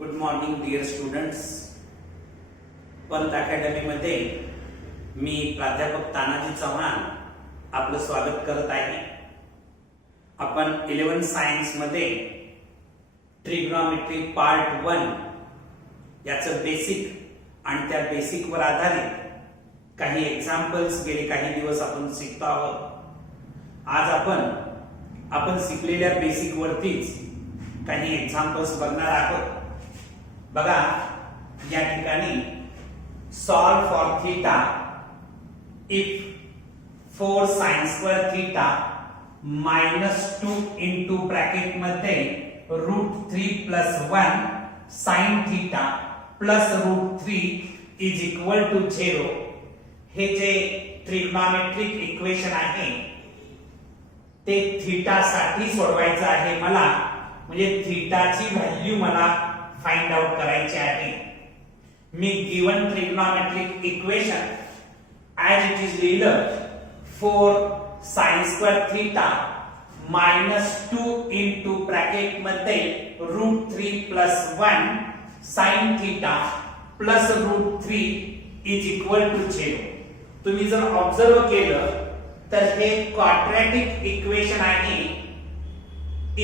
Good morning dear students. Pant Academy मध्ये मी प्राध्यापक तानाजी चव्हाण आपलं स्वागत करत आहे. आपण 11 सायन्स मध्ये ट्रिग्नोमेट्री पार्ट 1 याचं बेसिक आणि त्या बेसिक वर आधारित काही एग्जाम्पल्स गेले काही दिवस आपण शिकतो आहोत. आज आपण शिकलेल्या बेसिक वरतीच काही एग्जाम्पल्स बघणार आहोत. बघा या ठिकाणी solve for theta if 4 sin square theta -2 into bracket मध्ये √3 + 1 sin theta plus √3 is equal to 0. हे जे ट्रिग्नोमेट्रिक इक्वेशन आहे ते थीटा साठी सोडवायचं आहे मला, म्हणजे थीटाची व्हॅल्यू मला फाइंड आउट करायची आहे. मी given trigonometric equation as it is लिहिलं 4 sin square theta -2 into bracket मध्ये √3 + 1 sin theta plus √3 is equal to 0. तुम्ही जर ऑब्झर्व केलं तर हे क्वाड्रॅटिक इक्वेशन आहे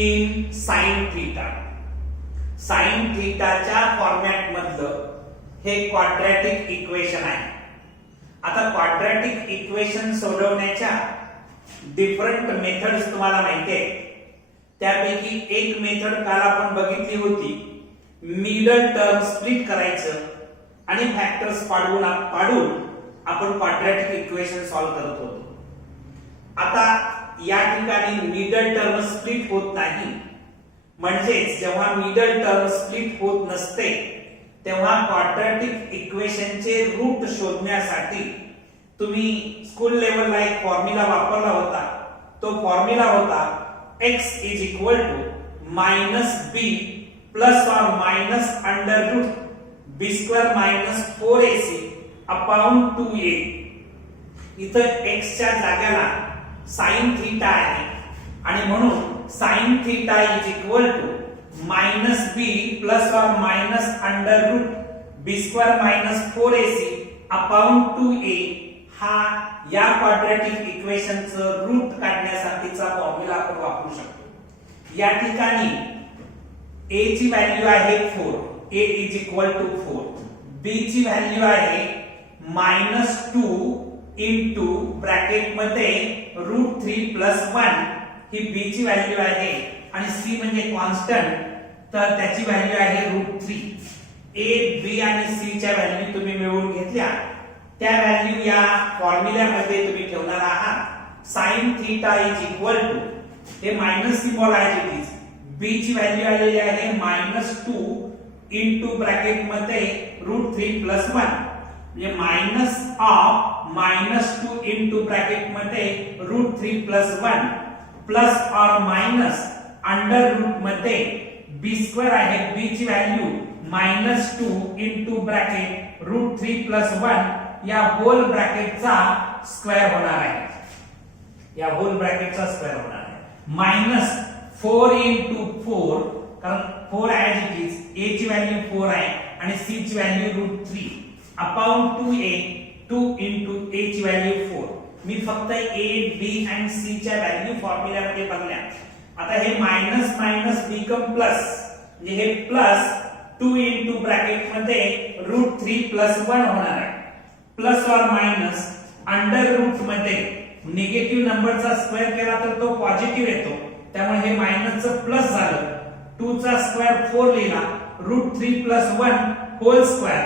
इन sin थीटा. sin थीटाच्या फॉर्मॅट मधलं हे क्वाड्रॅटिक इक्वेशन आहे. आता क्वाड्रॅटिक इक्वेशन सोडवण्याच्या डिफरंट मेथड्स तुम्हाला माहिती आहेत. त्यापैकी एक मेथड काल आपण बघितली होती, मिडल टर्म स्प्लिट करायचं आणि फॅक्टर्स पाडून आपण क्वाड्रॅटिक इक्वेशन सॉल्व करत होतो. आता या ठिकाणी मिडल टर्म स्प्लिट होत नाही, म्हणजेच जेव्हा मिडल टर्म स्प्लिट होत नसते तेव्हा क्वाड्रॅटिक इक्वेशनचे रूट शोधण्यासाठी तुम्ही स्कूल लेवलला एक फॉर्म्युला वापरला होता. तो फॉर्म्युला होता x is equal to -b plus or minus under root b² - 4ac upon 2a. इथं x च्या जागेला sin थीटा आहे आणि म्हणून sin theta is equal to -b plus or minus under root b² - 4ac upon 2a हा या quadratic इक्वेशनचं root काढण्यासाठीचा फॉर्म्युला आपण वापरू शकतो. या ठिकाणी a ची व्हॅल्यू आहे 4, a is equal to 4. b ची व्हॅल्यू आहे -2 इनटू ब्रॅकेट मध्ये √3 + 1 ही b ची व्हॅल्यू आहे आणि c म्हणजे कॉन्स्टंट, तर त्याची व्हॅल्यू आहे √3. a, b आणि c च्या व्हॅल्यू तुम्ही मिळवून घेतल्या, त्या व्हॅल्यू या फॉर्म्युल्यामध्ये तुम्ही ठेवणार आहात. sin theta is equal to हे मायनस सिम्बॉल आहे जिथे b ची व्हॅल्यू आलेली आहे -2 इनटू ब्रॅकेट मध्ये √3 + 1 म्हणजे मायनस ऑफ -2 इनटू ब्रॅकेट मध्ये √3 + 1 plus or minus under root मध्ये b² आहे, b ची व्हॅल्यू -2 इनटू ब्रॅकेट √3 + 1 या होल ब्रॅकेटचा स्क्वेअर होणार आहे. या होल ब्रॅकेटचा स्क्वेअर होणार आहे. -4 इनटू 4 कारण 4 ॲज इट इज, a ची व्हॅल्यू 4 आहे आणि c ची value √3 upon 2a 2 into a ची व्हॅल्यू 4. मी फक्त a, b आणि c च्या व्हॅल्यू फॉर्म्युल्यामध्ये बघल्या. आता हे मायनस मायनस बिकम प्लस, म्हणजे हे प्लस 2 इनटू ब्रॅकेट मध्ये √3 + 1 होणार आहे. Plus or minus under root मध्ये निगेटिव्ह नंबरचा स्क्वेअर केला तर तो पॉझिटिव्ह येतो, त्यामुळे हे मायनसचं प्लस झालं. 2 चा स्क्वेअर 4 लिहिला, √3 + 1 whole square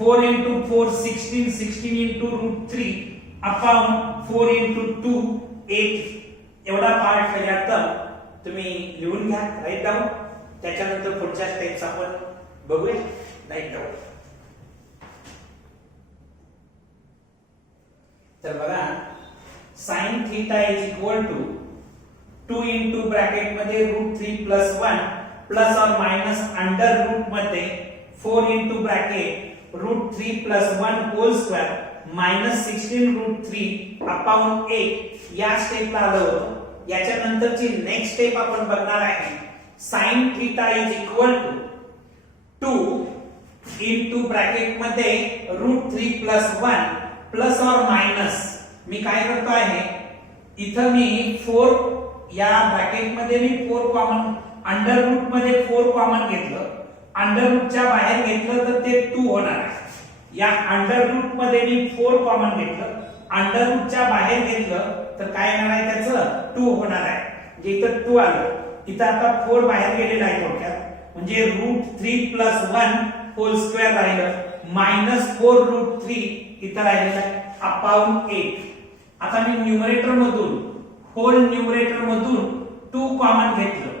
4 into 4 16 16 into √3 upon 4 into 2 8. एवढा पार्ट केल्यानंतर तुम्ही लिहून घ्या, राईट डाऊन. त्याच्यानंतर पुढच्या स्टेप्स आपण बघूया. Write down. तर बघा sin theta is equal to 2 into bracket मध्ये √3 + 1 plus or minus under root मध्ये 4 into bracket √3 + 1 whole square -16 √3 upon 8 या स्टेपला आलो होतो. याच्या नंतरची नेक्स्ट स्टेप आपण बघणार आहे sin theta is equal to 2 into bracket मध्ये √3 प्लस 1 प्लस और मायनस मी काय करतो आहे इथं मी 4 या ब्रॅकेट मध्ये मी 4 कॉमन अंडर रूट मध्ये 4 कॉमन घेतलं अंडर रूटच्या बाहेर घेतलं तर ते 2 होणार आहे या अंडर रूट मध्ये मी 4 कॉमन घेतलं अंडर रूटच्या बाहेर घेतलं तर काय येणार आहे त्याचं 2 होणार आहे म्हणजे इथं 2 आलं इथं आता 4 बाहेर गेलेला आहे थोडक्यात म्हणजे √3 प्लस 1 होल स्क्वेअर राहिलं -4 √3 इथं राहिलेलं आहे अपॉन 8 आता मी न्यूमरेटर मधून होल न्यूमरेटर मधून 2 कॉमन घेतलं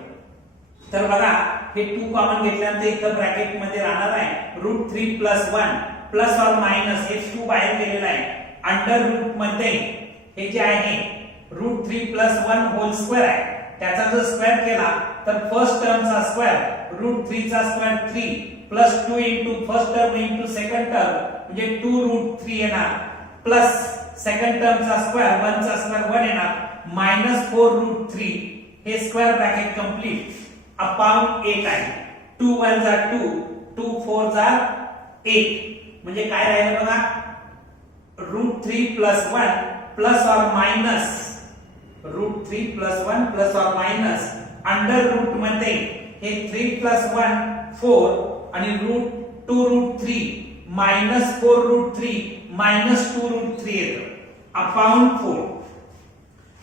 तर बघा हे 2 कॉमन घेतल्यानंतर इथं ब्रॅकेट मध्ये राहणार आहे √3 प्लस 1 प्लस और मायनस हे 2 बाहेर गेलेलं आहे अंडर रूट मध्ये हे जे आहे √3 प्लस 1 होल स्क्वेअर आहे त्याचा जर स्क्वेअर केला तर फर्स्ट टर्मचा स्क्वेअर √3 चा square 3 plus 2 into first term into second term म्हणजे 2√3 येणार प्लस सेकंड टर्मचा स्क्वेअर 1 चा स्क्वेअर 1 येणार -4√3 हे स्क्वेअर ब्रॅकेट कंप्लीट अपॉन 8 आहे 2 1 जा 2 2 4 जा 8 म्हणजे काय राहिलं बघा √3 plus 1 plus or minus √3 plus 1 plus or minus under root मध्ये हे 3 प्लस 1 4 आणि √2√3 -4√3 -2√3 येतं upon 4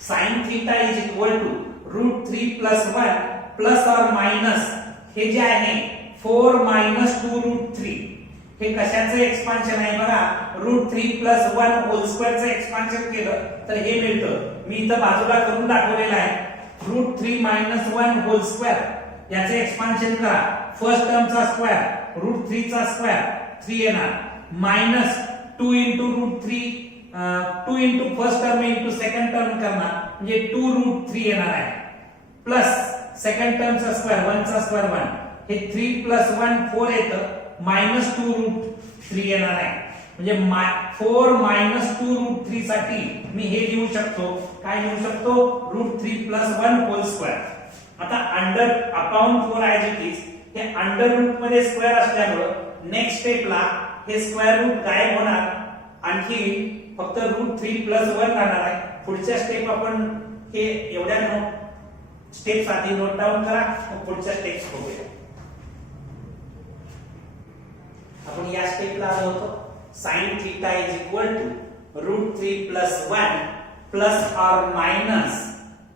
sin theta is equal to √3 plus 1 plus or minus हे जे आहे 4 -2√3 हे कशाचं एक्सपान्शन आहे बघा √3 प्लस 1 होल स्क्वेअरचं एक्सपान्शन केलं तर हे मिळतं मी इथं बाजूला करून दाखवलेलं आहे √3 - 1 होल स्क्वेअर याचे एक्सपान्शन करा फर्स्ट टर्मचा स्क्वेअर √3 चा स्क्वेअर 3 येणार minus 2 into √3 2 into first term into second term करणार म्हणजे 2√3 येणार आहे प्लस सेकंड टर्मचा स्क्वेअर 1 चा स्क्वेअर 1 हे 3 प्लस 1 4 येतं -2√3 येणार आहे म्हणजे 4 -2√3 साठी मी हे लिहू शकतो काय लिहू शकतो √3 प्लस 1 होल स्क्वेअर आता अंडर अपॉन 4 आहे जे हे अंडर रूट मध्ये स्क्वेअर असल्यामुळे नेक्स्ट स्टेपला हे स्क्वेअर रूट गायब होणार आणखी फक्त √3 प्लस 1 राहणार आहे पुढच्या स्टेप आपण हे एवढ्या स्टेप्स आधी नोट डाऊन करा मग पुढच्या स्टेप्स बघूया आपण या स्टेपला आलो होतो sin theta is equal to √3 plus 1 plus or minus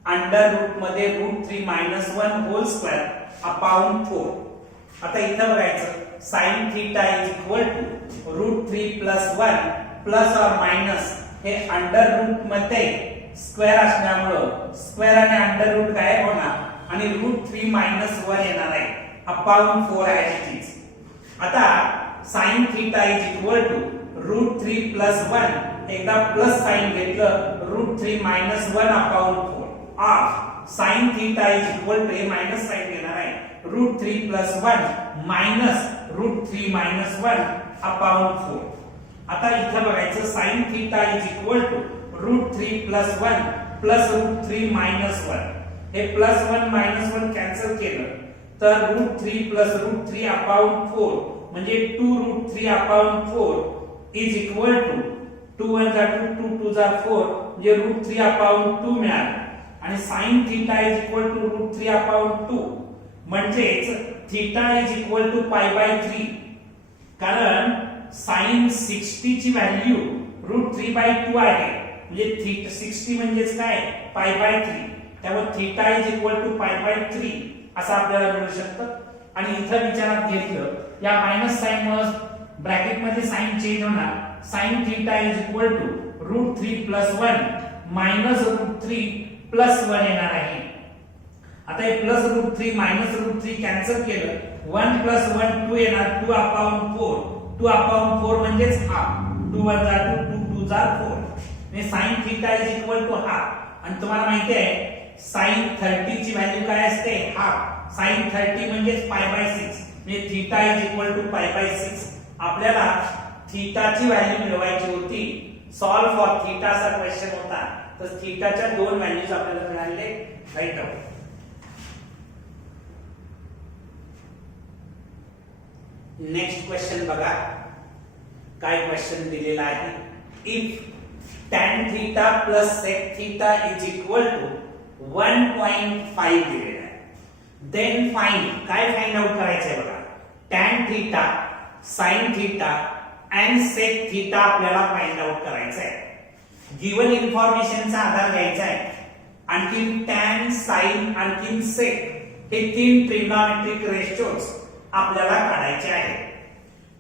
under root मध्ये √3 - 1 होल स्क्वेअर अपॉन 4 आता इथं बघायचं sin theta is equal to √3 plus 1 plus or minus हे अंडर रूट मध्ये स्क्वेअर असल्यामुळे स्क्वेअर आणि अंडर रूट गायब होणार आणि √3 - 1 येणार आहे अपॉन 4 आहे आता sin theta is equal to √3 plus 1 एकदा प्लस साइन घेतलं √3 - 1 upon 4 of sin theta is equal to हे मायनस साइन घेणार आहे √3 प्लस 1 मायनस √3 - 1 अपॉन 4 आता इथं बघायचं sin theta is equal to √3 plus 1 plus √3 - 1 हे प्लस 1 - 1 कॅन्सल केलं तर √3 प्लस √3 अपॉन 4 म्हणजे 2√3 अपॉन 4 इज इक्वल टू 2 1 जा 2 2 2 जा 4 म्हणजे √3 अपॉन 2 मिळालं आणि sin theta is equal to √3 upon 2 म्हणजेच थीटा इज इक्वल टू π/3 कारण sin 60 ची व्हॅल्यू √3/2 आहे म्हणजे थीटा 60 म्हणजेच काय π/3 त्यामुळे थीटा इज इक्वल टू π/3 असं आपल्याला मिळू शकतं आणि इथं विचारात घेतलं या मायनस साइन मुळे ब्रॅकेट मध्ये साइन चेंज होणार sin theta is equal to √3 plus 1 minus √3 plus 1 येणार आहे आता हे प्लस √3 मायनस √3 कॅन्सल केलं 1 प्लस 1 2 येणार 2 अपॉन 4 म्हणजेच हाफ 2 1 जा 2 2 2 जा 4 म्हणजे sin theta is equal to half आणि तुम्हाला माहिती आहे sin 30 ची व्हॅल्यू काय असते हाफ sin 30 म्हणजेच π/6 म्हणजे थीटा इज इक्वल टू π/6 आपल्याला थीटाची व्हॅल्यू मिळवायची होती सॉल्व फॉर थीटा असा क्वेश्चन होता तर थीटाच्या दोन व्हॅल्यूज आपल्याला मिळाले राईट आउट नेक्स्ट क्वेश्चन बघा, काय क्वेश्चन दिलेला आहे. If tan theta plus sec theta is equal to 1.5 दिलेला आहे, देन फाइंड, काय फाइंड आउट करायचंय बघा. tan theta, sin theta and sec theta आपल्याला फाइंड आउट करायचं आहे. गिवन इन्फॉर्मेशनचा आधार घ्यायचा आहे. आणखी tan, sin, आणखी sec हे तीन ट्रिग्नोमेट्रिक रेशोज आपल्याला काढायचे आहेत.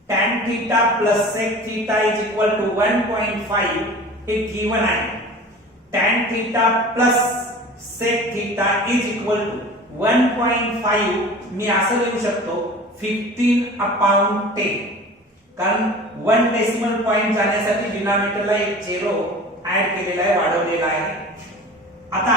tan theta plus sec theta is equal to 1.5 हे गिवन आहे. tan theta plus sec theta is equal to 1.5 मी असं लिहू शकतो 15/10, कारण 1 डेसिमल पॉइंट जाण्यासाठी डिनॉमिनेटरला एक झिरो ऍड केलेला आहे, वाढवलेला आहे. आता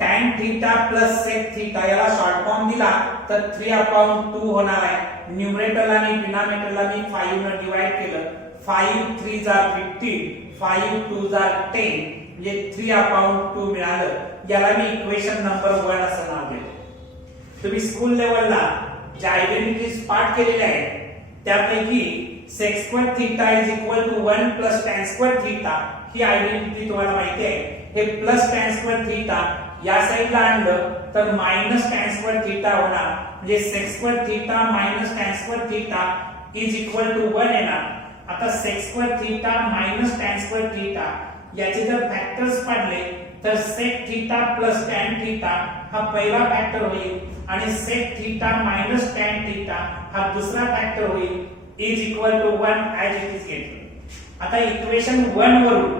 tan theta plus sec theta याला शॉर्ट फॉर्म दिला तर 3/2 होणार आहे. न्यूमरेटरला आणि डिनॉमिनेटरला मी 5 ने डिवाइड केलं. 5 3 जा 15, 5 2 जा 10 म्हणजे 3/2 मिळालं. याला मी इक्वेशन नंबर 1 असं नाव दिलं. तुम्ही स्कूल लेवलला ज्या आयडेंटिटीज पाठ केलेल्या आहेत त्यापैकी sec square theta is equal to 1 plus tan square theta ही आयडेंटिटी तुम्हाला माहिती आहे. हे प्लस tan स्क्वेअर थीटा या साइडला आणलं तर मायनस tan स्क्वेअर थीटा होणार. म्हणजे sec square theta minus tan square theta is equal to 1 येणार. आता sec square theta minus tan square theta याचे जर फॅक्टर्स पाडले तर sec theta plus tan theta हा पहिला फॅक्टर होईल आणि sec theta minus tan theta हा दुसरा फॅक्टर होईल. Is equal to 1 as it is घेतलं. आता इक्वेशन 1 वरून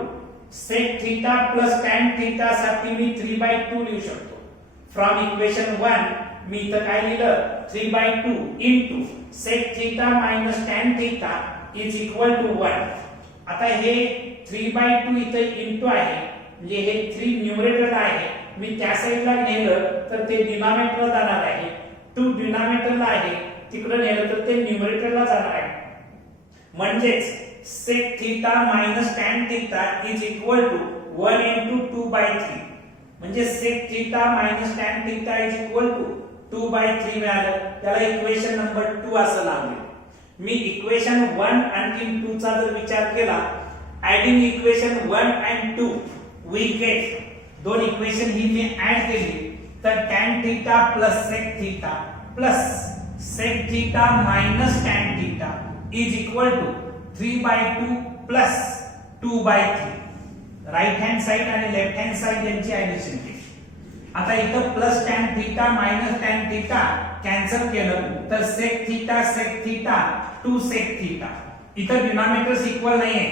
sec theta plus tan theta साठी मी 3/2 लिहू शकतो. फ्रॉम इक्वेशन 1 मी इथं काय लिहिलं 3/2 into sec theta minus tan theta is equal to 1. आता हे 3/2 इथे इनटू आहे म्हणजे हे 3 न्यूमरेटरला आहे. मी त्या साइडला नेलं तर ते डिनॉमिनेटरला जाणार आहे. 2 डिनॉमिनेटरला आहे तिकडे नेलं तर ते न्यूमरेटरला जाणार आहे. म्हणजेच sec theta minus tan theta is equal to 1 into 2/3 म्हणजे sec theta minus tan theta is equal to 2/3 मिळालं. त्याला इक्वेशन नंबर 2 असं नाव दिलं. मी इक्वेशन 1 आणि 2 चा जर विचार केला, adding equation 1 and 2 we get, दोन इक्वेशन ही मी ऍड केली तर tan theta plus sec theta plus sec theta minus tan theta is equal to 3/2 plus 2/3. Right hand side आणि लेफ्ट हँड साइड यांची ऍडिशन केली. आता इथं plus tan theta minus tan theta cancel केलं तर sec थीटा 2 sec थीटा. इथं denominators equal नाहीये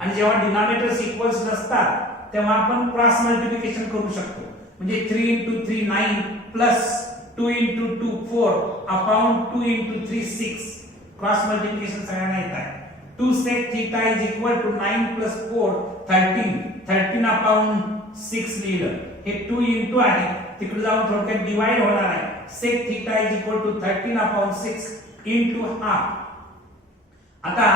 आणि जेव्हा डिनॉमिनेटर्स इक्वल्स नसतात तेव्हा आपण क्रॉस मल्टिप्लिकेशन करू शकतो. म्हणजे 3 into 3 9 plus 2 into 2 4 upon 2 into 3 6. Cross multiplication सगळ्यांना येत आहे. 2 sec theta is equal to 9 plus 4 13 upon 6 लिहिलं. हे 2 into आहे तिकडे जाऊन थोडक्यात डिवाइड होणार आहे. sec theta is equal to 13 upon 6 into half. आता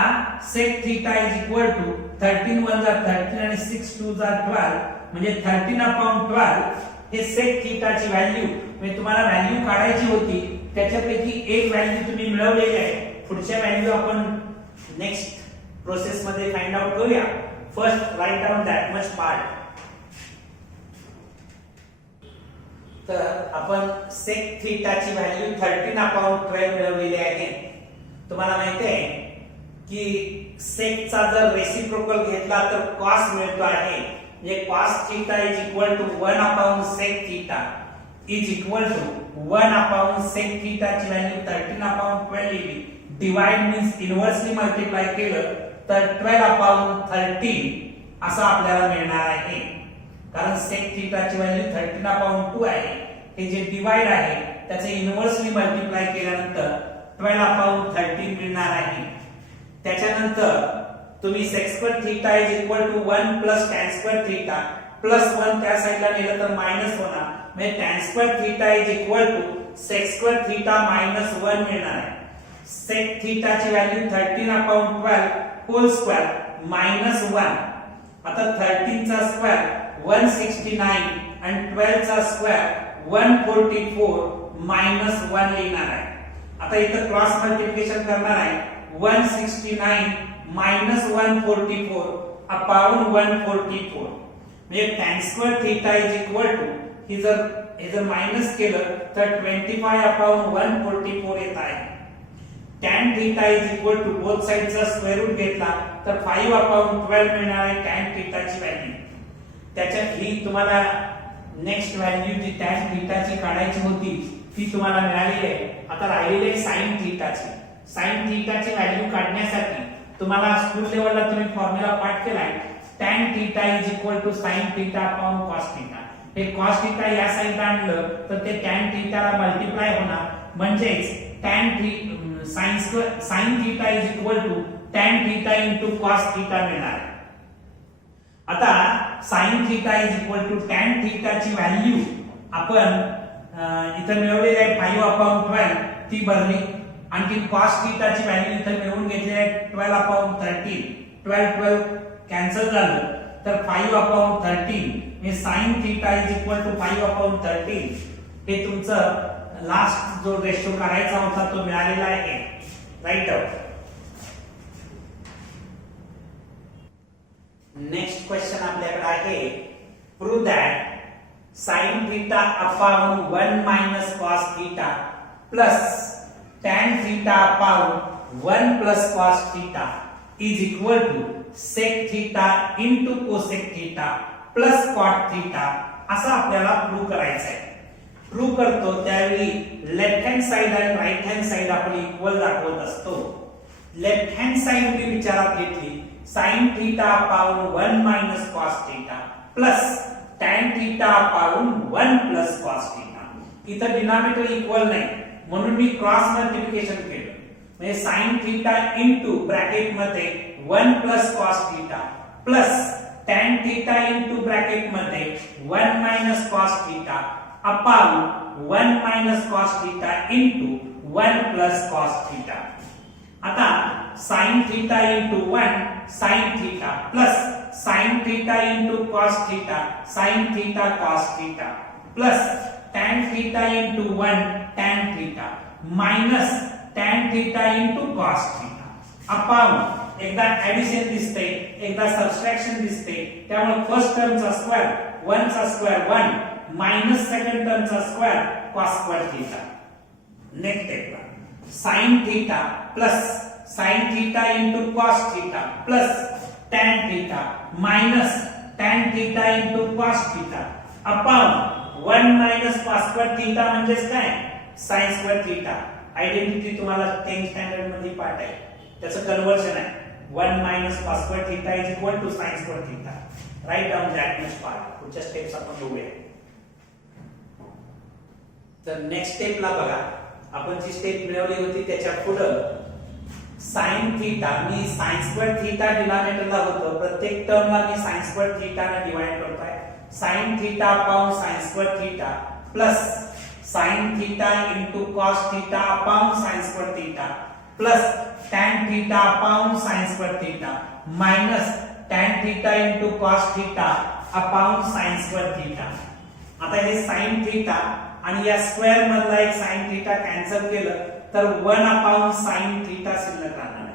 sec theta is equal to 13 1 जा 13 आणि 6 2 जा 12 म्हणजे 13/12. हे sec थीटाची व्हॅल्यू म्हणजे तुम्हाला व्हॅल्यू काढायची होती त्याच्यापैकी एक व्हॅल्यू तुम्ही मिळवलेली आहे. पुढच्या व्हॅल्यू आपण नेक्स्ट प्रोसेस मध्ये फाइंड आउट करूया. First right down that much part. तर आपण sec थीटाची व्हॅल्यू 13/12 मिळवलेली आहे. तुम्हाला माहिती आहे की sec चा जर रेसिप्रोकल घेतला तर cos मिळतो आहे. म्हणजे cos theta is equal to 1/sec theta is equal to 1/sec theta ची व्हॅल्यू 13/12 लिहिली. डिवाइड मीन्स इनव्हर्सली मल्टिप्लाय केलं तर 12/13 असं आपल्याला मिळणार आहे. कारण sec थीटा ची व्हॅल्यू 13/2 आहे. हे जे डिवाइड आहे त्याचे इनव्हर्सली मल्टिप्लाय केल्यानंतर 12/13 मिळणार आहे. त्याच्यानंतर तुम्ही sec square theta is equal to 1 plus tan square theta plus 1 त्या साइडला नेलं तर मायनस होणार. म्हणजे tan square theta is equal to sec square theta minus 1 मिळणार आहे. sec थीटा ची व्हॅल्यू 13/12 होल स्क्वेअर मायनस 1. आता 13 चा स्क्वेअर 169 आणि 12 चा स्क्वेअर 144 मायनस 1 लिहिणार आहे. आता इथं क्रॉस मल्टिप्लिकेशन करणार आहे 169 मायनस 144 अपॉन 144 म्हणजे tan square theta is equal to ही जर मायनस केलं तर 25 अपॉन 144 येत आहे. tan theta is equal to both साइडचा स्क्वेअर रूट घेतला तर 5 अपॉन 12 मिळणार आहे tan थीटाची व्हॅल्यू. त्याच्यात ही तुम्हाला नेक्स्ट व्हॅल्यू जी tan थीटाची काढायची होती ती तुम्हाला मिळालेली आहे. आता राहिलेली आहे sin थीटाची. sin थीटाची व्हॅल्यू काढण्यासाठी तुम्हाला स्कूल लेवलला तुम्ही फॉर्म्युला पाठ केलाय tan theta is equal to sin theta upon cos theta. हे cos थीटा या साइडला आणलं तर ते tan थीटाला मल्टिप्लाय होणार म्हणजेच sin theta is equal to tan theta into cos theta मिळणार. आता sin theta is equal to tan थीटाची व्हॅल्यू आपण इथं मिळवलेली आहे 5 अपॉन 12 ती भरली. आणखी cos थीटाची व्हॅल्यू इथं मिळवून घेतली आहे 12 अपॉन 13. 12 कॅन्सल झालं तर 5 अपॉन 13 म्हणजे sin theta is equal to 5 upon 13 हे तुमचं लास्ट जो रेशो काढायचा होता तो मिळालेला आहे. Right out. नेक्स्ट क्वेश्चन आपल्याकडे आहे prove that sin theta upon 1 minus cos theta plus tan theta upon 1 plus cos theta is equal to sec theta into cosec theta plus cot theta असं आपल्याला prove करायचं आहे. Prove करतो त्यावेळी left hand side आणि right hand side आपण equal दाखवत असतो. लेफ्ट हँड साइड मी विचारात घेतली sin theta upon 1 minus cos theta plus tan theta upon 1 plus cos theta. इथं डिनॉमिनेटर इक्वल नाही म्हणून मी क्रॉस मल्टिप्लिकेशन केलं म्हणजे sin थीटा इनटू ब्रॅकेट मध्ये 1 plus cos theta plus tan theta into bracket मध्ये 1 minus cos theta upon 1 minus cos theta into 1 plus cos theta. आता sin theta into 1 sin theta plus sin theta into cos theta sin theta cos theta plus tan theta into 1 tan theta minus tan theta into cos theta upon एकदा addition दिसते एकदा subtraction दिसते त्यामुळे first टर्मचा square 1 चा square 1 minus second टर्मचा square cos square theta. Next एकदा sin theta plus sin theta into cos theta plus tan theta minus tan theta into cos theta upon 1 minus cos square theta म्हणजे काय sin square theta. Identity तुम्हाला 10th standard मध्ये पाठ आहे त्याचं conversion आहे 1 minus cos square theta is equal to sin square theta. Write down that much part. पुढच्या steps आपण बघूया. तर नेक्स्ट स्टेपला बघा आपण जी स्टेप मिळवली होती त्याच्या पुढे sin थीटा मी sin स्क्वेअर थीटा डिनॉमिनेटरला होतो प्रत्येक टर्मला मी sin स्क्वेअर थीटा ने डिवाइड करतोय. sin theta upon sin square theta plus sin theta into cos theta upon sin square theta plus tan theta upon sin square theta minus tan theta into cos theta upon sin square theta. आता हे sin theta आणि या square मधला एक sin theta cancel केलं तर 1 upon sin theta शिल्लक राहणार आहे.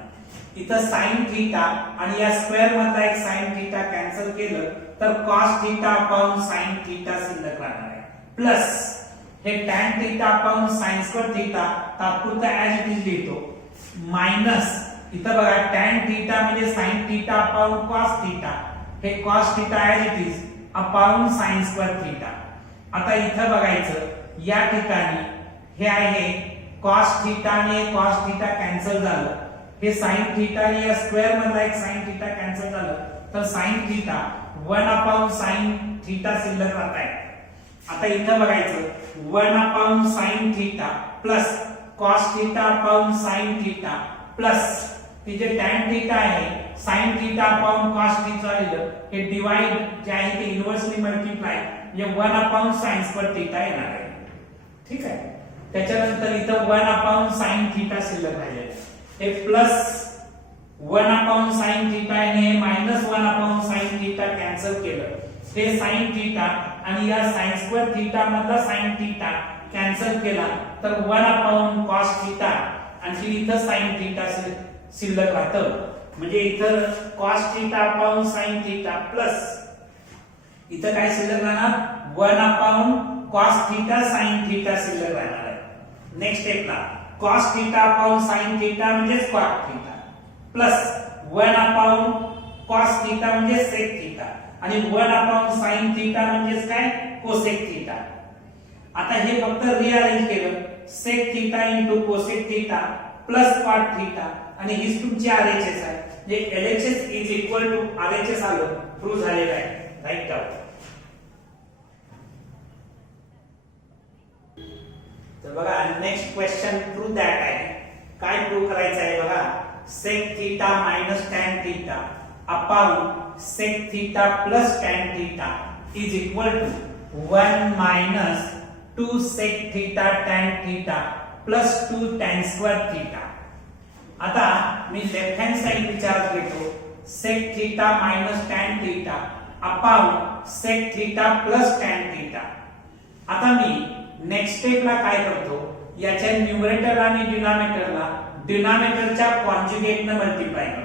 इथं sin थीटा आणि या स्क्वेअर मधला एक sin थीटा कॅन्सल केलं तर cos theta upon sin theta शिल्लक राहणार आहे प्लस हे tan theta upon sin square theta तात्पुरता ऍज इट इज लिहितो माइनस इथं बघा tan थीटा म्हणजे sin theta upon cos theta हे cos theta as it is upon sin square theta. आता इथं बघायचं या ठिकाणी हे आहे cos थीटा ने cos थीटा कॅन्सल झालं हे sin थीटा ने या स्क्वेअर मधला एक sin थीटा कॅन्सल झालं तर sin theta 1 upon sin theta शिल्लक राहत आहे. आता इथं बघायचं 1 upon sin theta plus cos theta upon sin theta plus हे जे tan थीटा आहे sin theta upon cos theta लिहिलं हे डिवाइड जे आहे ते इन्व्हर्सली मल्टिप्लाय म्हणजे 1 अपॉन sin स्क्वेअर थीटा येणार आहे. ठीक आहे. त्याच्यानंतर इथं 1 अपॉन sin थीटा शिल्लक राहिले हे प्लस 1 अपॉन sin थीटा आणि हे minus 1 upon sin theta cancel केलं हे sin थीटा आणि या sin स्क्वेअर थीटा मधला sin थीटा कॅन्सल केला तर 1 अपॉन cos थीटा आणि इथं sin थीटा शिल्लक राहतं. म्हणजे इथं cos theta upon sin theta plus इथं काय शिल्लक राहणार 1 upon cos theta sin theta शिल्लक राहणार आहे. नेक्स्ट स्टेपला cos theta upon sin theta म्हणजे cot theta plus 1 upon cos theta म्हणजे sec थीटा आणि 1 अपॉन sin थीटा म्हणजे काय cosec थीटा. आता हे फक्त रिअरेंज केलं sec theta into cosec theta plus cot theta आणि हीच तुमची RHS आहे. म्हणजे LHS is equal to RHS आलं प्रूव्ह झालेलं आहे. Write down. तर बघा नेक्स्ट क्वेश्चन प्रूव्ह दॅट आहे. काय प्रूव्ह करायचं आहे बघा sec theta minus tan theta upon sec theta plus tan theta is equal to 1 minus 2 sec theta tan theta plus 2 tan square theta. आता मी लेफ्ट हँड साइड विचारात घेतो sec theta minus tan theta upon sec theta plus tan theta. आता मी next स्टेपला काय करतो याच्या न्यूमरेटर आणि डिनॉमिनेटरला डिनॉमिनेटरच्या कॉन्जुगेटने मल्टिप्लाय करतो.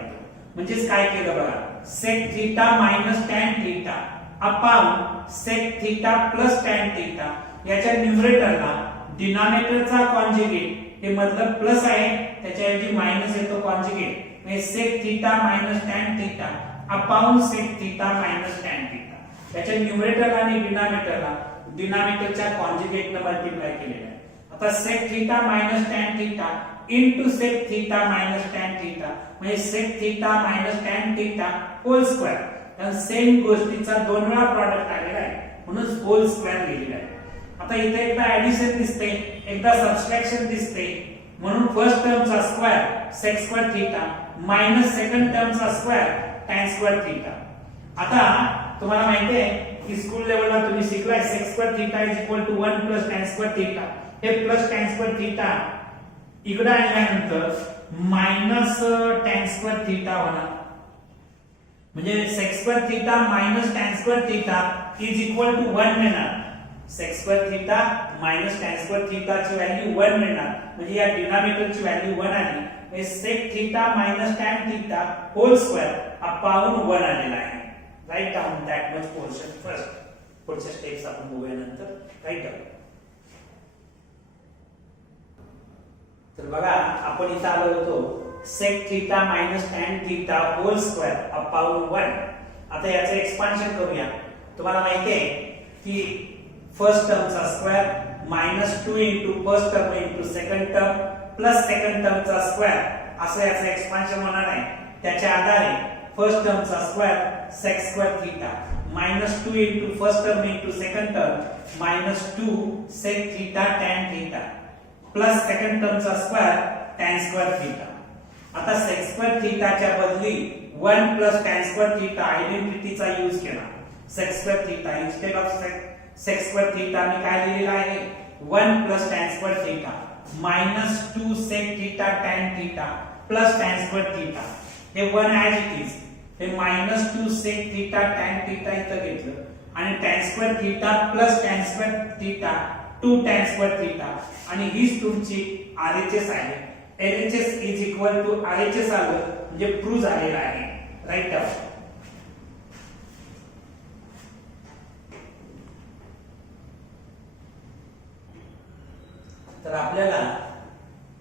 म्हणजेच काय केलं बघा sec theta minus tan theta upon sec theta plus tan theta याच्या न्यूमरेटरला डिनॉमिनेटरचा कॉन्जुगेट हे मतलब प्लस आहे त्याच्याऐवजी मायनस येतो कॉन्जुगेट म्हणजे sec theta minus tan theta upon sec theta minus tan theta याच्या न्यूमरेटर आणि डिनॉमिनेटरच्या कॉन्जुगेटने मल्टिप्लाय केलेलं आहे. आता sec theta minus tan theta into sec theta minus tan theta म्हणजे sec theta minus tan theta whole square. कारण same गोष्टीचा दोन वेळा प्रॉडक्ट आलेला आहे म्हणून होल स्क्वेअर लिहिलेला आहे. आता इथे एकदा ऍडिशन दिसते एकदा सबट्रॅक्शन दिसते म्हणून फर्स्ट टर्मचा square sec square theta minus second टर्मचा स्क्वेअर tan स्क्वेअर थीटा. आता तुम्हाला माहिती आहे की स्कूल लेवलला तुम्ही शिकलाय sec square theta is equal to 1 plus tan square theta. हे प्लस tan स्क्वेअर थीटा इकडे आल्यानंतर मायनस tan स्क्वेअर थीटा होणार. म्हणजे sec square theta minus tan square theta is equal to 1 मिळणार. sec square theta minus tan square theta ची value 1 मिळणार. म्हणजे या डिनॉमिनेटरची व्हॅल्यू 1 आली. म्हणजे sec theta minus tan theta whole square upon 1 आलेला आहे. Right down that much portion first. पुढच्या स्टेप्स आपण बघूया नंतर. Right down. तर बघा आपण इथे आलो होतो sec theta minus tan theta whole square upon 1. आता याचं एक्सपान्शन करूया. तुम्हाला माहिती आहे की फर्स्ट टर्मचा square minus 2 into first term into second term plus second टर्मचा स्क्वेअर असं याचं एक्सपान्शन होणार आहे. त्याच्या आधारे फर्स्ट टर्मचा square sec square theta minus 2 into first term into second term minus 2 sec theta tan theta plus second टर्मचा square tan square theta. आता sec स्क्वेअर थीटाच्या बदली 1 प्लस tan स्क्वेअर थीटा आयडेंटिटीचा यूज केला. sec square theta instead of sec square theta मी काय लिहिलेला आहे 1 plus tan square theta minus 2 sec theta tan theta plus tan square theta. हे 1 ऍज इट इज. हे minus 2 sec theta tan theta इथं घेतलं आणि tan square theta plus tan square theta 2 tan square theta आणि हीच तुमची RHS आहे. LHS is equal to RHS आलं म्हणजे प्रूव्ह झालेला आहे. Right down. तर आपल्याला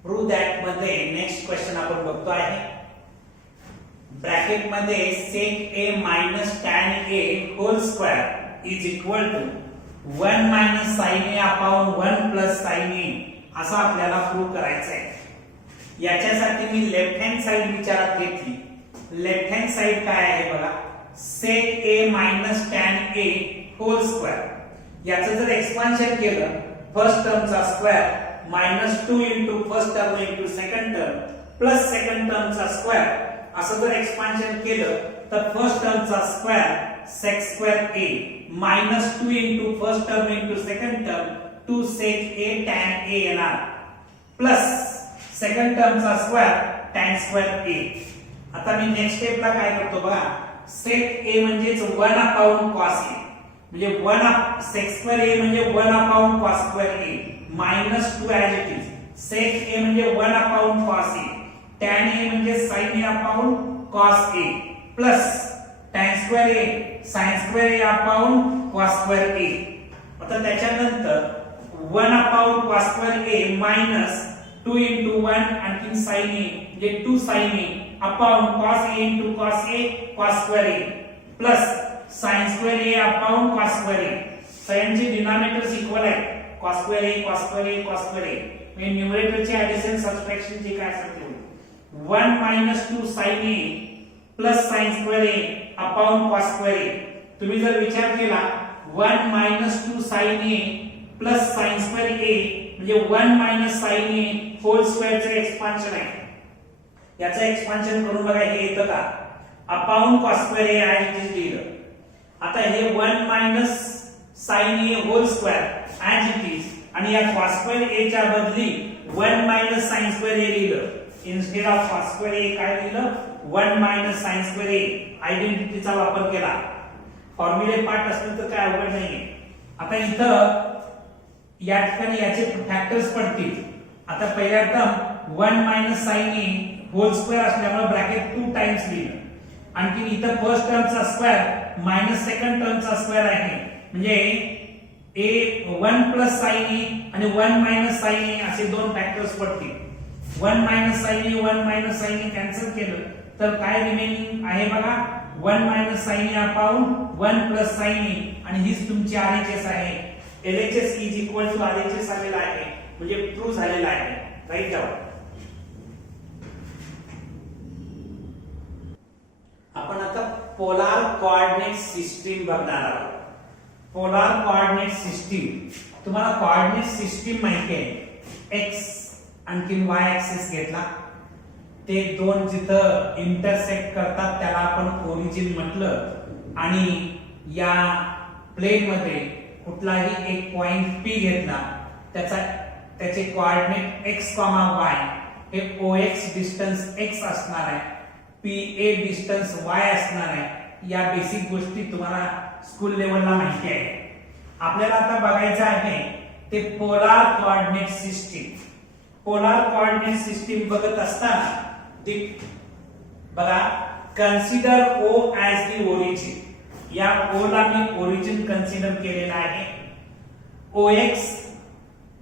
प्रूव्ह दॅट मध्ये नेक्स्ट क्वेश्चन आपण बघतो आहे. ब्रॅकेट मध्ये sec a minus tan a whole square is equal to 1 minus sin a upon 1 plus sin a असं आपल्याला प्रूव्ह करायचं आहे. याच्यासाठी मी लेफ्ट हँड साइड विचारात घेतली. लेफ्ट हँड साइड काय आहे बघा sec a minus tan a whole square. याचं जर एक्सपान्शन केलं फर्स्ट टर्मचा square minus 2 into first term into second term plus second टर्मचा स्क्वेअर असं जर एक्सपान्शन केलं तर फर्स्ट टर्मचा square sec square a minus 2 into first term into second term 2 sec a tan a येणार प्लस सेकंड टर्मचा square tan square a. आता मी नेक्स्ट स्टेपला काय करतो बघा sec a म्हणजेच 1 अपॉन cos a म्हणजे 1 sec स्क्वेअर a म्हणजे 1 upon cos square a minus 2 as it is. sec a म्हणजे 1 upon cos a, tan a म्हणजे sin a upon cos a plus tan square a sin square a upon cos square a. आता त्याच्यानंतर 1 upon cos square a minus 2 into 1 आणखी sin a म्हणजे 2 sin a upon cos a into cos a cos square a plus sin square a upon cos square a. साइनचे denominators equal आहे cos square a cos square a cos square a. म्हणजे न्यूमरेटरचे addition subtraction जे काय असेल ते 1 minus 2 sin a plus sin square a upon cos square a. तुम्ही जर विचार केला 1 minus 2 sin a plus sin square a म्हणजे 1 minus sin a होल स्क्वेअरचे एक्सपान्शन आहे. याचं एक्सपान्शन करून बघा हे येतं का upon cos square a as it is लिहिलं. आता हे 1 minus sin a whole square as it is आणि या cos स्क्वेअर a च्या बदली 1 minus sin स्क्वेअर a लिहिलं. Instead of cos square a काय लिहिलं 1 minus sin स्क्वेअर a. आयडेंटिटीचा वापर केला. फॉर्म्युले पार्ट असलं तर काय अवघड नाहीये. आता इथं या ठिकाणी याचे फॅक्टर्स पडतील. आता पहिल्या term 1 minus sin a whole square असल्यामुळे ब्रॅकेट 2 टाइम्स लिहिलं. आणखी इथं फर्स्ट टर्मचा स्क्वेअर मायनस सेकंड टर्मचा स्क्वेअर आहे म्हणजे a 1 plus sin a आणि 1 minus sin a असे दोन फॅक्टर्स पडतील. 1 minus sin a 1 minus sin a cancel केलं तर काय रिमेनिंग आहे बघा 1 minus sin a upon 1 plus sin a आणि हीच तुमची RHS आहे. LHS is equal to RHS आलेला आहे म्हणजे प्रूव्ह झालेला आहे. Right down. आपण आता पोलार कोऑर्डिनेट सिस्टीम बघणार आहोत. पोलार कोऑर्डिनेट सिस्टीम तुम्हाला कोऑर्डिनेट सिस्टीम माहिती आहे. x आणखी y ऍक्सिस घेतला ते दोन जिथं इंटरसेक्ट करतात त्याला आपण ओरिजिन म्हटलं आणि या प्लेन मध्ये कुठलाही एक पॉइंट P घेतला त्याचे कोऑर्डिनेट x, y हे OX डिस्टन्स x असणार आहे. PA डिस्टन्स y असणार आहे. या बेसिक गोष्टी तुम्हाला स्कूल लेवलला माहिती आहे. आपल्याला आता बघायचं आहे ते polar coordinate system. Polar coordinate system बघत असताना बघा consider O as the origin. या O ला मी ओरिजिन कन्सिडर केलेला आहे. OX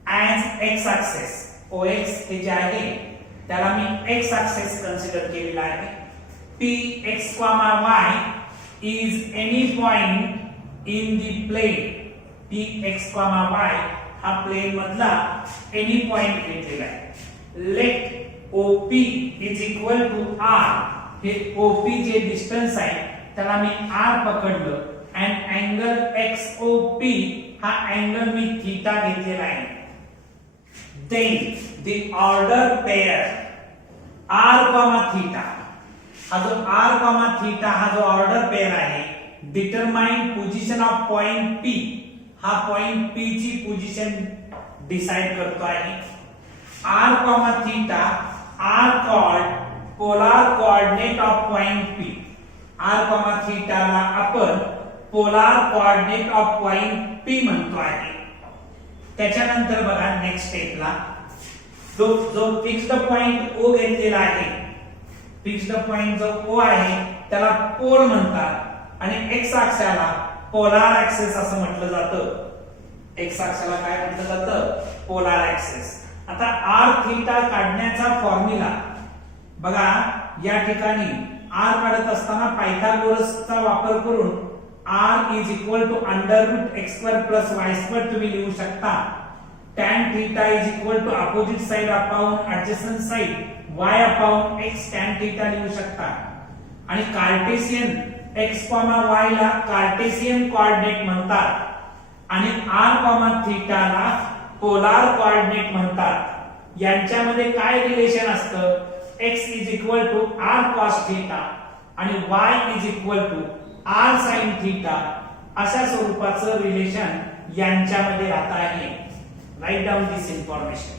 as x axis. OX हे जे आहे त्याला मी x ऍक्सिस कन्सिडर केलेला आहे. Px, y is any point in the plane. Px, y हा प्लेन मधला एनी पॉइंट घेतलेला आहे. Let OP is equal to R. हे OP जे डिस्टन्स आहे त्याला मी R पकडलं and angle XOP हा अँगल मी थीटा घेतलेला आहे. Then the order pair R, theta हा जो R, theta हा जो ऑर्डर पेयर आहे determine position of point P. हा पॉइंट P ची पोझिशन डिसाइड करतो आहे. R, theta are called polar coordinate of point P. R, theta ला आपण polar coordinate of point P म्हणतो आहे. त्याच्यानंतर बघा नेक्स्ट स्टेपला जो फिक्स्ड पॉइंट O घेतलेला आहे. फिक्स्ड पॉइंट जो O आहे त्याला पोल म्हणतात आणि x अक्षाला पोलार ऍक्सिस असं म्हटलं जातं. x अक्षाला काय म्हटलं जातं पोलार ऍक्सिस. आता r थीटा काढण्याचा फॉर्म्युला बघा या ठिकाणी r काढत असताना पायथागोरसचा वापर करून r is equal to under root x square plus y square तुम्ही लिहू शकता. tan theta is equal to opposite side upon adjacent side y upon x tan theta लिहू शकता. आणि कार्टेशियन x, y ला कार्टेशियन कोऑर्डिनेट म्हणतात आणि r, theta ला पोलार कोऑर्डिनेट म्हणतात. यांच्यामध्ये काय रिलेशन असतं x is equal to r cos theta आणि y is equal to r sin theta अशा स्वरूपाचं रिलेशन यांच्यामध्ये राहत आहे. राइट डाउन दिस इन्फॉर्मेशन.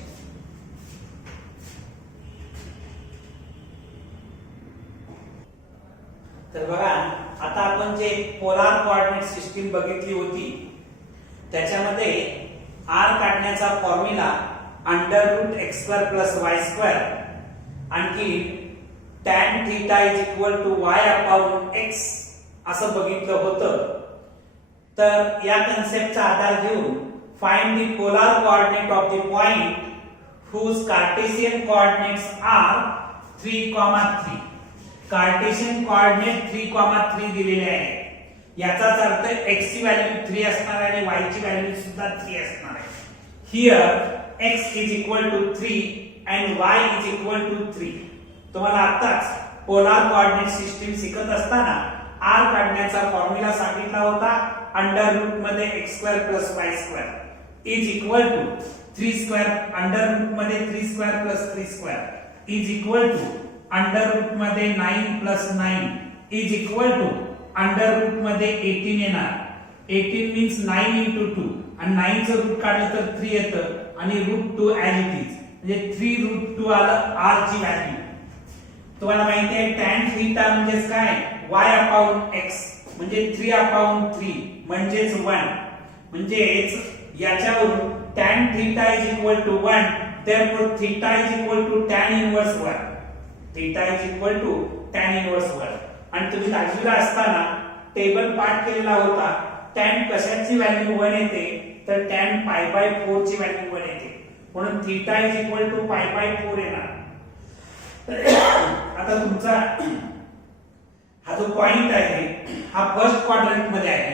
तर बघा आता आपण आपण जे पोलार कोऑर्डिनेट सिस्टीम बघितली होती त्याच्यामध्ये r काढण्याचा फॉर्म्युला √x²+ y² आणखी tan θ = y/x असं बघितलं होतं. तर या कन्सेप्टचा आधार घेऊन find the polar coordinate of the point whose cartesian coordinates are 3,3. Cartesian coordinate 3,3 दिलेले आहे. याचाच अर्थ x ची व्हॅल्यू 3 असणार आणि y ची व्हॅल्यू सुद्धा 3 असणार आहे. Here x = 3 and y = 3. तुम्हाला आताच पोलार कोऑर्डिनेट सिस्टीम शिकत असताना r काढण्याचा फॉर्म्युला सांगितला होता √x² + y² = 3² √3² + 3² √9 + 9 √18 येणार. 18 मीन्स 9 × 2 आणि 9 चं रूट काढलं तर 3 येतं आणि √2 ॲज इट इज म्हणजे 3√2 आलं r ची व्हॅल्यू. तुम्हाला माहिती आहे tan θ म्हणजे काय y/x म्हणजे 3/3 म्हणजेच 1 म्हणजेच याच्यावरून tan θ = 1 therefore θ = tan inverse 1. θ = tan inverse 1. आणि तुम्ही 10वीला असताना टेबल पाठ केलेला होता tan कशाची व्हॅल्यू 1 येते तर tan π/4 ची व्हॅल्यू 1 येते म्हणून θ = π/4 येणार. आता तुमचा हा जो पॉइंट आहे हा फर्स्ट क्वाड्रंट मध्ये आहे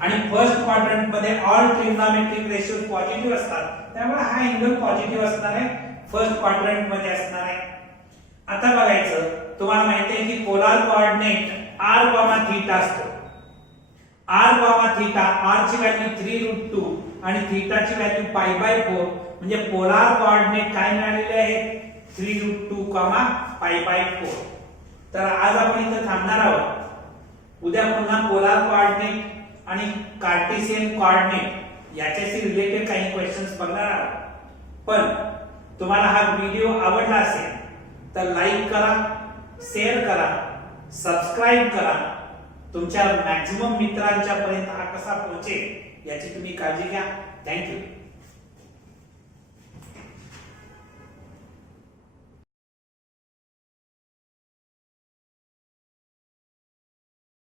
आणि फर्स्ट क्वाड्रंट मध्ये ऑल ट्रिग्नोमेट्रिक रेशिओ पॉझिटिव्ह असतात त्यामुळे हा अँगल पॉझिटिव्ह असणार आहे फर्स्ट क्वाड्रंट मध्ये असणार आहे. आता बघायचं तुम्हाला माहिती आहे की पोलार कोऑर्डिनेट r, θ असतो. r, θ r ची व्हॅल्यू 3√2 आणि θ ची व्हॅल्यू π/4 म्हणजे पोलार कोऑर्डिनेट काय मिळालेले आहेत 3√2, π/4. तर आज आपण इथे थांबणार आहोत. उद्या पुन्हा पोलार कोऑर्डिनेट आणि कार्टेशियन कोऑर्डिनेट याच्याशी रिलेटेड काही क्वेश्चन्स बघणार आहोत. पण तुम्हाला हा व्हिडिओ आवडला असेल तर लाईक करा, शेअर करा, सबस्क्राइब करा. तुमच्या मॅक्सिमम मित्रांच्या पर्यंत हा कसा पोहोचेल याची तुम्ही काळजी घ्या. थँक्यू.